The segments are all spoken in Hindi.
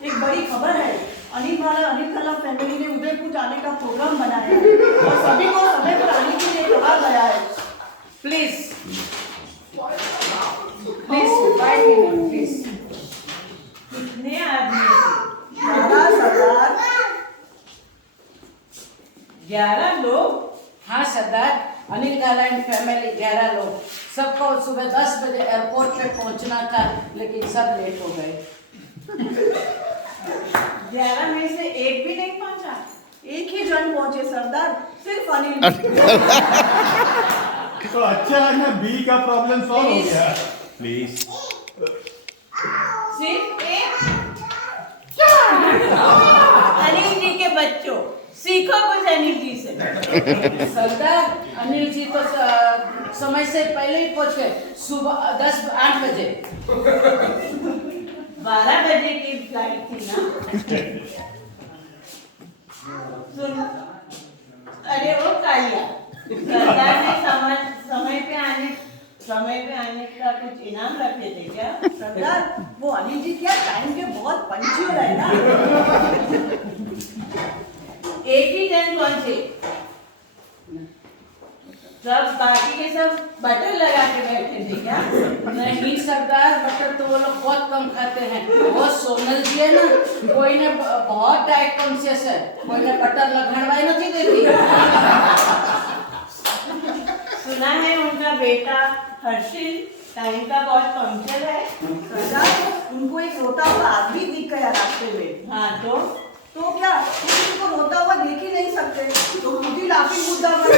एक बड़ी खबर है। अनिल खन्ना फैमिली ने उदयपुर जाने का प्रोग्राम बनाया है और सभी को समय पर आने के लिए कहा गया है। Please 5 minute please. कितने आदमी थे? सरदार 11 लोग। हाँ सरदार, अनिल गाला एंड फैमिली 11 लोग। सबको सुबह 10 बजे एयरपोर्ट पे पहुंचना था, लेकिन सब लेट हो गए। 11 में से एक भी नहीं पहुंचा। एक ही जन पहुंचे सरदार, सिर्फ अनिल। तो अच्छा है ना, बी का प्रॉब्लम सॉल्व हो गया। प्लीज सिर्फ एक। अनिल जी के बच्चों, सीखो कुछ अनिल जी से। सरदार, अनिल जी तो समय से पहले ही पहुंच गए, सुबह 8 बजे। 12 बजे की फ्लाइट थी ना। सुन, अरे वो कालिया, सरकार ने समय पे आने का कुछ इनाम रखे थे क्या? सरदार, वो अनिल जी क्या टाइम के बहुत पंक्चुअल है ना। एक ही जन पहुंचे, सब बाकी के सब बटर लगा के बैठे थे क्या? नहीं सरदार, बटर तो वो लोग बहुत कम खाते हैं। वो सोनल जी है ना, कोई ने बहुत डाइट कॉन्शियस है, कोई ने बटर लगाई नहीं देती। सुना है उनका बेटा हर्षिल टाइम का बहुत पंक्चुअल है। सरदार, उनको एक रोता हुआ आदमी दिख गया रास्ते में। हाँ तो क्या उनको रोता हुआ देख ही नहीं सकते, तो खुद ही लाफिंग मुद्दा बन गए।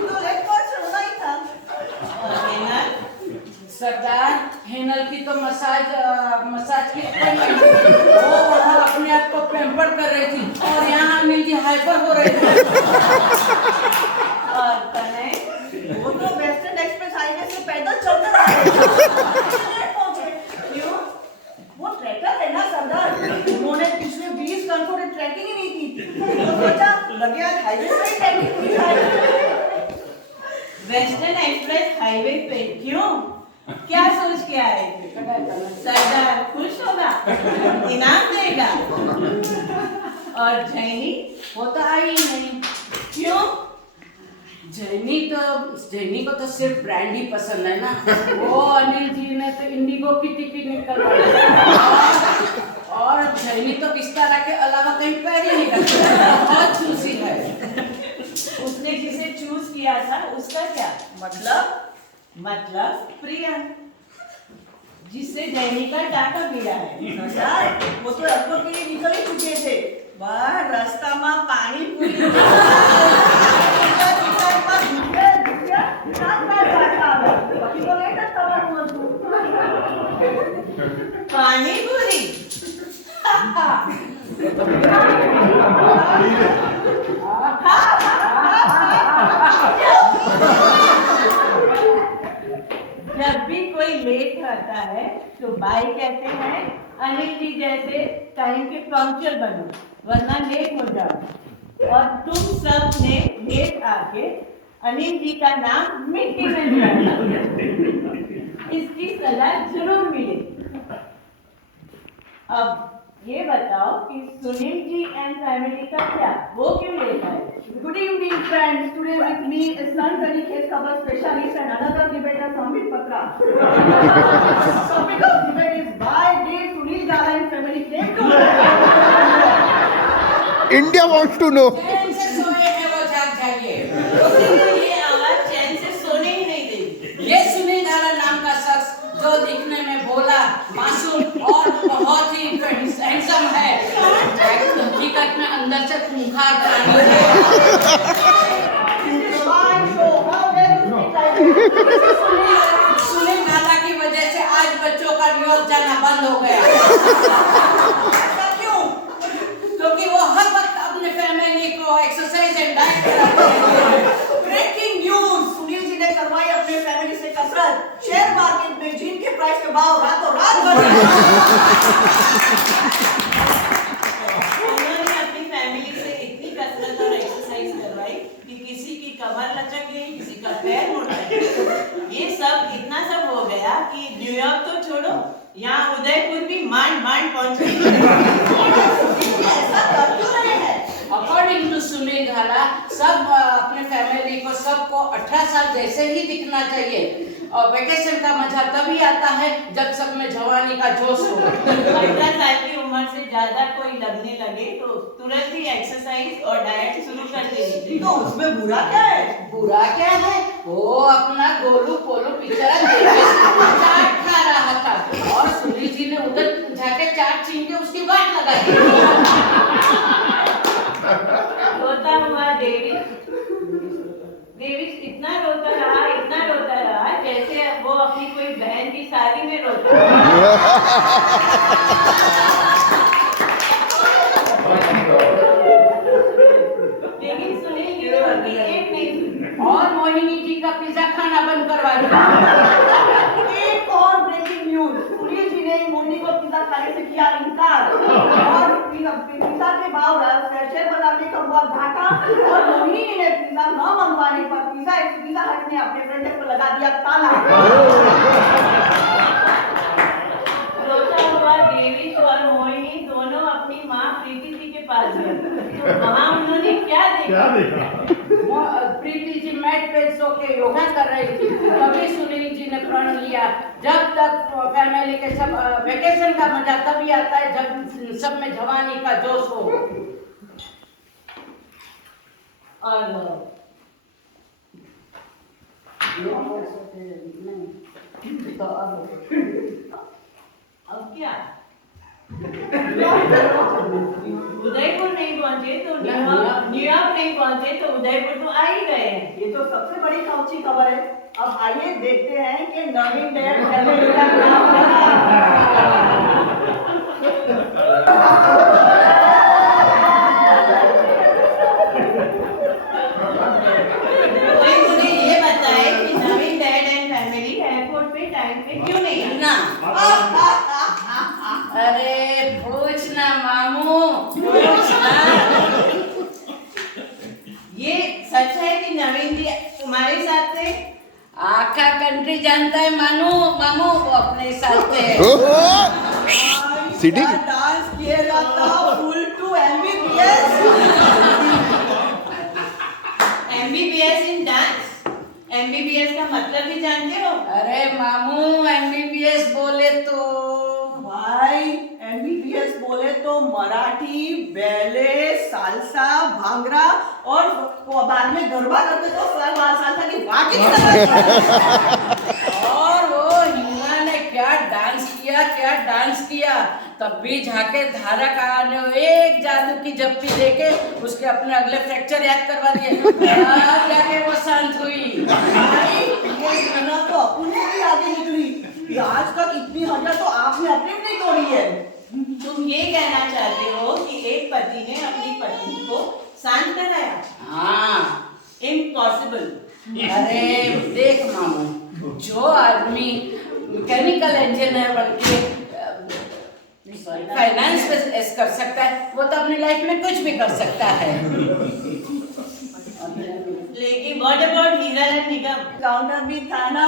तो लेट फॉर रोना ही था। सरदार, हेनल की तो मसाज की अपॉइंटमेंट थी। वो वहाँ अपने आप को पैम्पर कर रही थी और यहाँ अनिल जी हाइपर हो रहे थे। और तने, वो तो वेस्टर्न एक्सप्रेस हाईवे से पैदल चलकर आ रहे थे। क्यों? वो ट्रैकर है ना सरदार, उन्होंने पिछले 20 घंटों से ट्रैकिंग ही नहीं की, तो सोचा लगे आज हाईवे पे ही ट्रैकिंग की जाए। वेस्टर्न एक्सप्रेस हाईवे पे क्यों? क्या सोच के आए थे? सरदार खुश होगा, इनाम देगा। और जैनी, वो तो आई ही नहीं। क्यों? जैनी को तो सिर्फ ब्रांड ही पसंद है ना। वो अनिल जी ने तो इंडिगो की टिकट निकलवाई और जैनी तो बिस्तारा के अलावा कहीं पैर ही नहीं रखती, बहुत चूसी है। उसने जिसे चूज किया था उसका क्या मतलब प्रिया, जिससे जैनी का टाका मिला है। वो तो एयरपोर्ट के लिए निकल ही चुके थे। बाहर रास्ता में पानी पूरी पानी पूरी। जब भी कोई लेट आता है तो बाई कहते हैं अनिल जी जैसे टाइम के पंक्चुअल बनो, वरना लेट हो जाओ। और तुम सब ने लेट आके अनिल जी का नाम मिट्टी में मिलाया। इसकी सलाह जरूर मिले। अब ये बताओ कि सुनील जी एंड फैमिली का क्या, वो क्यों लेट आए? Good evening friends, today with me is Sun Kari case cover specialist and another debater Samit Patra. Topic of debate is why did Sunil Gala and family came to India wants to know. चैन से सोए हैं वो जाग जाइए। ये आवाज चैन से सोने ही नहीं देगी। ये सुनील गाला नाम का शख्स जो दिखने में भोला, मासूम और बहुत ही हैंडसम है, हकीकत में अंदर से खूंखार प्राणी है। सुनील गाला की वजह से आज बच्चों का न्यूयॉर्क जाना बंद हो गया। क्यों? क्योंकि वो हर वक्त अपने फैमिली को एक्सरसाइज एंड डाइट कराते हैं। ब्रेकिंग न्यूज, सुनील जी ने करवाई अपने फैमिली से कसरत। शेयर मार्केट में जिन के प्राइस के भाव रातों रात बढ़ गए। उन्होंने अपनी फैमिली से इतनी कसरत और एक्सरसाइज करवाई कि किसी की कमर लचक गई, किसी का पैर मुड़ गया। ये सब इतना सब हो गया कि न्यूयॉर्क तो छोड़ो, यहाँ उदयपुर भी मान पहुंचे। ऐसा कर क्यों रहे हैं? अकॉर्डिंग टू सुनील झाला सब अपने फैमिली को सबको 18 साल जैसे ही दिखना चाहिए और वेकेशन का मजा तभी आता है जब सब में जवानी का जोश हो। 18 साल की उम्र से ज्यादा कोई लगने लगे तो तुरंत ही एक्सरसाइज और डाइट शुरू कर देनी चाहिए। तो उसमें बुरा क्या है? बुरा क्या है? वो अपना गोलू पोलू पिक्चर देख के चाट खा रहा था और सुनील जी ने उधर जाके चाट छीन के उसकी वाट लगाई। रोता हुआ देविश इतना रोता रहा जैसे वो अपनी कोई बहन की शादी में रोता लेकिन सुनील जी ने उनकी एक नहीं सुनी। और मोहिनी जी का पिज्जा खाना बंद करवा दिया। एक और ब्रेकिंग न्यूज, सुनील जी ने मोहिनी को पिज्जा खाने से किया इनकार और पिज्जा के भाव शेयर बनाने का हुआ घाटा और मोहिनी ने पिज्जा न मंगवाने पर पिज्जा हट ने अपने फ्रेंड को लगा दिया ताला। रोता हुआ देविश और मोहिनी दोनों अपनी माँ प्रीति जी के पास गए तो वहाँ उन्होंने क्या देखा? प्रीति जी मैट पे सो के योगा कर रही थी तभी सुनील जी ने प्रण लिया जब तक फैमिली के सब वेकेशन का मजा तभी आता है जब सब में जवानी का जोश हो। और तो अब क्या उदयपुर नहीं पहुंचे तो न्यूयॉर्क नहीं पहुंचे तो उदयपुर तो आ ही गए हैं। ये तो सबसे बड़ी अच्छी खबर है। अब आइए देखते हैं कि नवीन डैड फैमिली का क्या कोई मुझे ये बताए कि नवीन डैड एंड फैमिली एयरपोर्ट पे टाइम पे क्यों नहीं आए? ना अरे पूछना मामू पूछना। ये सच है कि नवीन जी तुम्हारे साथ थे? आखा कंट्री जानता है मामू वो अपने साथ थे। सिटी डांस किया जाता full to MBBS. MBBS in dance. MBBS का मतलब भी जानते हो? अरे मामू एमबीबीएस बोले तो भाई एमबीबीएस बोले तो मराठी, बैले, सालसा, भांगड़ा और बाद में गरबा करते तो सालसा की बात ही नहीं। और वो हिना ने क्या डांस किया तब भी झाके धारा का ने एक जादू की जप्पी देके उसके अपने अगले फ्रैक्चर याद करवा दिए। तब जाके वो शांत हुई। भाई ये हिना तो अपने भी आगे निकली। आज तक इतनी हड्डियां तो आपने अपने भी नहीं तोड़ी है। तुम ये कहना चाहते हो कि एक पति ने अपनी पत्नी को शांत कराया? हाँ इम्पॉसिबल। अरे देख मामू जो आदमी मैकेनिकल इंजीनियर बनके फाइनेंस बिजनेस कर सकता है वो तो अपनी लाइफ में कुछ भी कर सकता है। लेकिन what about Hira Nigam? Counter भी था ना।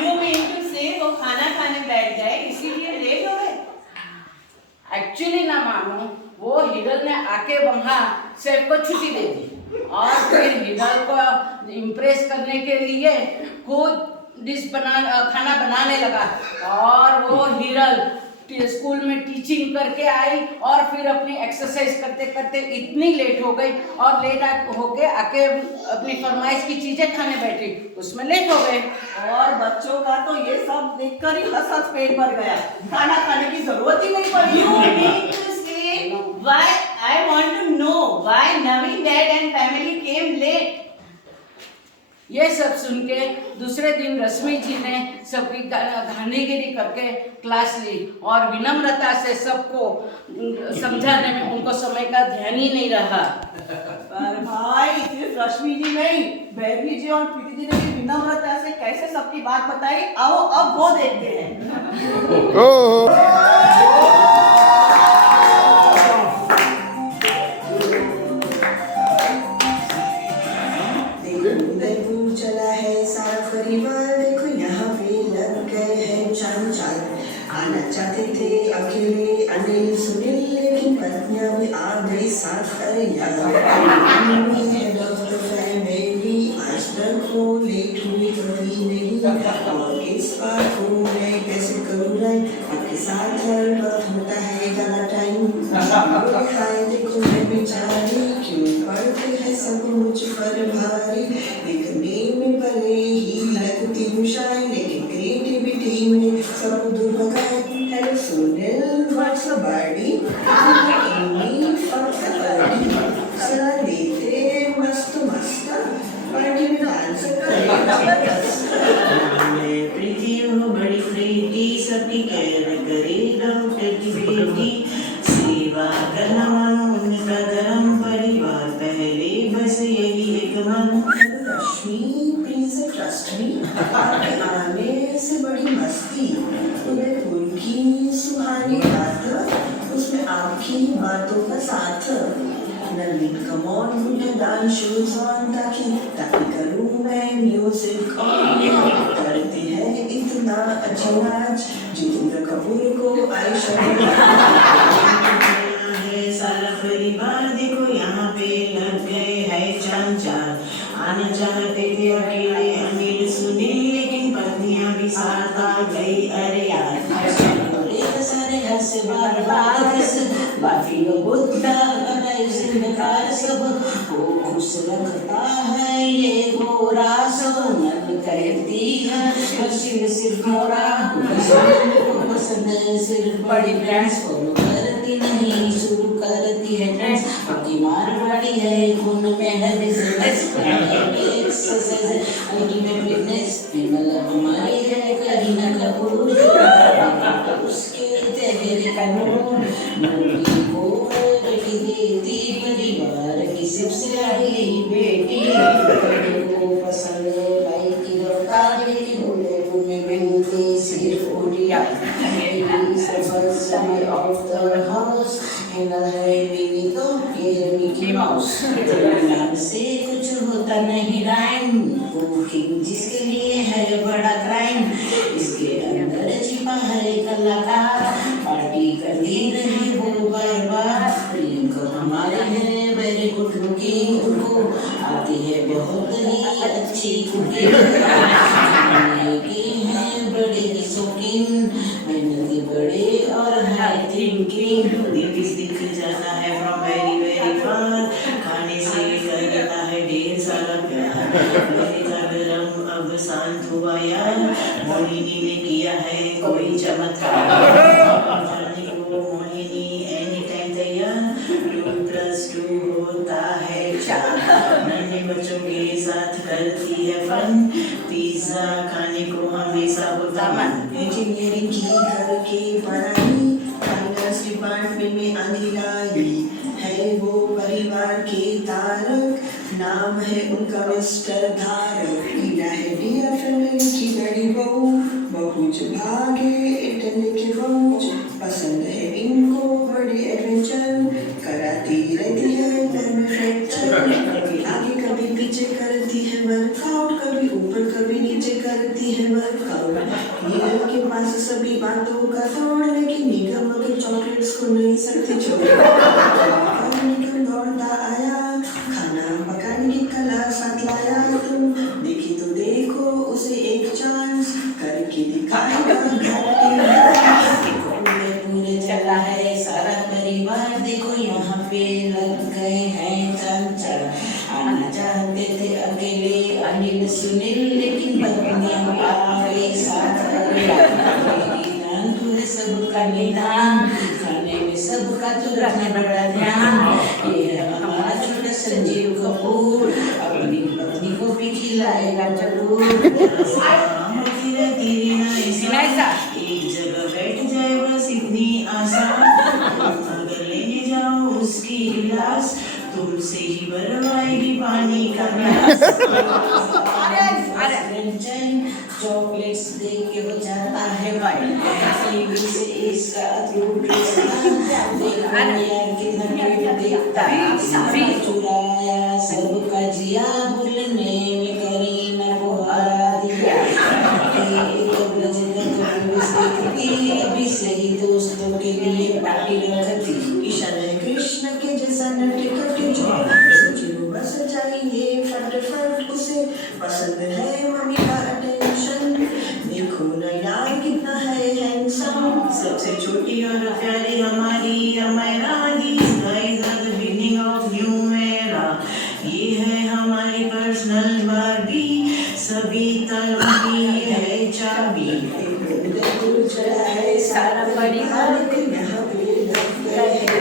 यू मीन टू से वो खाना खाने बैठ गए इसीलिए लेट हो गए? एक्चुअली ना मानो वो हिरल ने आके वहाँ शेफ को छुट्टी दे दी और फिर हिरल को इम्प्रेस करने के लिए खुद खाना बनाने लगा और वो हिरल स्कूल में टीचिंग करके आई और फिर अपनी एक्सरसाइज करते करते इतनी लेट हो गई और लेट होके आके अपनी फरमाइश की चीजें खाने बैठी उसमें लेट हो गए। और बच्चों का तो ये सब देखकर ही हंस पेट भर गया। खाना खाने की जरूरत ही नहीं पड़ी। You mean to say why? I want to know why Naveen dad and family came late. ये सब सुन के दूसरे दिन रश्मि जी ने सबकी गांधीगिरी करके क्लास ली और विनम्रता से सबको समझाने में उनको समय का ध्यान ही नहीं रहा। पर भाई सिर्फ रश्मि जी नहीं, बैरवी जी और प्रीति जी ने भी विनम्रता से कैसे सबकी बात बताई। आओ अब वो देखते हैं। चला है सारा परिवार, देखो यहाँ पे लग गए हैं आना चाहते थे अकेले अनिल सुनील, लेकिन पत्नियां भी आ गई साथ। हेड ऑफ द फैमिली आज तक वो लेट हुई कभी नहीं, और इस बार को मैं कैसे करूँ राइट, आपके साथ हर वक्त होता है गलत टाइम। हाय देखो मैं बेचारी, क्यों पड़ते हैं सब मुझ पर भारी, दिखने में भले ही लगती हूँ शाय, लेकिन क्रिएटिविटी में सब दूर भगाए। Hello Sunil what's a body, सलाह देते मस्त मस्त, पार्टी में डांस प्रीति हो बड़ी प्रीति, सबकी केयर करे डॉक्टर की बेटी, सेवा करना मानो उनका धर्म, परिवार पहले बस यही एक मन। लक्ष्मी प्लीज ट्रस्ट मी, आपके आने से बड़ी मस्ती, उदयपुर की सुहानी रात, उसमें आपकी बातों का साथ। नवीन कम ऑन मुझे डांस शूज ऑन, ताकि करूँ मैं म्यूजिक ऑन, करते हैं इतना अच्छा नाच, जितेंद्र कपूर को आयशा है सारा परिवार, देखो यहाँ पे लग गए है चांद चार, आना चाहते थे अकेले अनिल सुनील, लेकिन पत्नियां भी साथ आ गई। अरे यार सारे हंस बार बार हंस, बाकी बुद्धा बेकार सब वो खुश रखता है ये गोरा सब, मन कहती है सिर्फ मोरा पसंद है, सिर्फ बड़ी ब्रांड्स फॉलो करती नहीं, शुरू करती है ट्रेंड्स, आपकी मारवाड़ी है खून में है बिजनेस, फिटनेस मतलब हमारी है करीना कपूर, उसके चेहरे का नूर मुर्गी को बेटी देती, परिवार की सबसे लाडली बेटी, को पसंद भाई की रफ्तार, लेकिन उदयपुर में मिलती सिर्फ ओडिया, समय ऑफ द हाउस है मिनी तो ये मिकी माउस, नाम से कुछ होता नहीं राइम, कुकिंग जिसके लिए है बड़ा क्राइम, इसके अंदर छिपा है कलाकार, पार्टी करती रही वो बार बार, प्रियंका हमारे है वेरी गुड लुकिंग, उनको आती है बहुत ही अच्छी कुकिंग, है बड़े शौकीन, मेहनती बड़े और हाई थिंकिंग, दिख जाता है फ्रॉम वेरी वेरी फार, खाने से करता है ढेर सारा प्यार, मेरे का गरम अब शांत हुआ यार, मोहिनी ने किया है कोई चमत्कार, जाने को मोहिनी एनी टाइम तैयार, 2+2 होता है 4, नन्हे बच्चों के साथ करती है फन, पिज्जा खाने को हमेशा होता मन, इंजीनियरिंग की करके पढ़ाई, फाइनेंस डिपार्टमेंट में अंधिलाई, है वो परिवार के तारक, नाम है उनका मिस्टर धारक, लीला है डियर फैमिली की बड़ी बहू, बहुज भागे इटली के बहुज, पसंद है इनको बड़ी एडवेंचर, कराती रहती है घर में फ्रैक्चर, कभी आगे कभी पीछे करती है वर्कआउट, कभी ऊपर कभी नीचे करती है वर्कआउट, नीलम के पास सभी बातों का तोड़, लेकिन निगम के चॉकलेट्स को नहीं सकती छोड़, निगम दौड़ता आया, खाना पकाने की कला साथ लाया, तुम देखी तो देखो उसे एक चांस करके दिखाएगा पूरे चला है सारा परिवार, देखो यहाँ पे लग गए हैं चंचल, आना चाहते थे अकेले अनिल सुनील, लेकिन पत्नियां आ गई साथ, तू है सबका निदान, खाने में सबका तो रखना बड़ा ध्यान, ये है हमारा छोटा संजीव कपूर, अपनी पत्नी को भी खिलाएगा जरूर, एक जगह बैठ जाए बस इतनी आसान, अगर लेने जाओ उसकी गिलास, तुमसे ही भरवाएगी पानी का ग्लास, चॉकलेट्स देख के वो जाता है वाइट, टीवी से इसका क्यूट देखो यार कितना क्यूट दिखता है, चुराया सबका जिया, भूलने में करीना को हरा दिया, अभी बारबी, सभी तालों की है चाबी। सारा परिवार यहाँ पे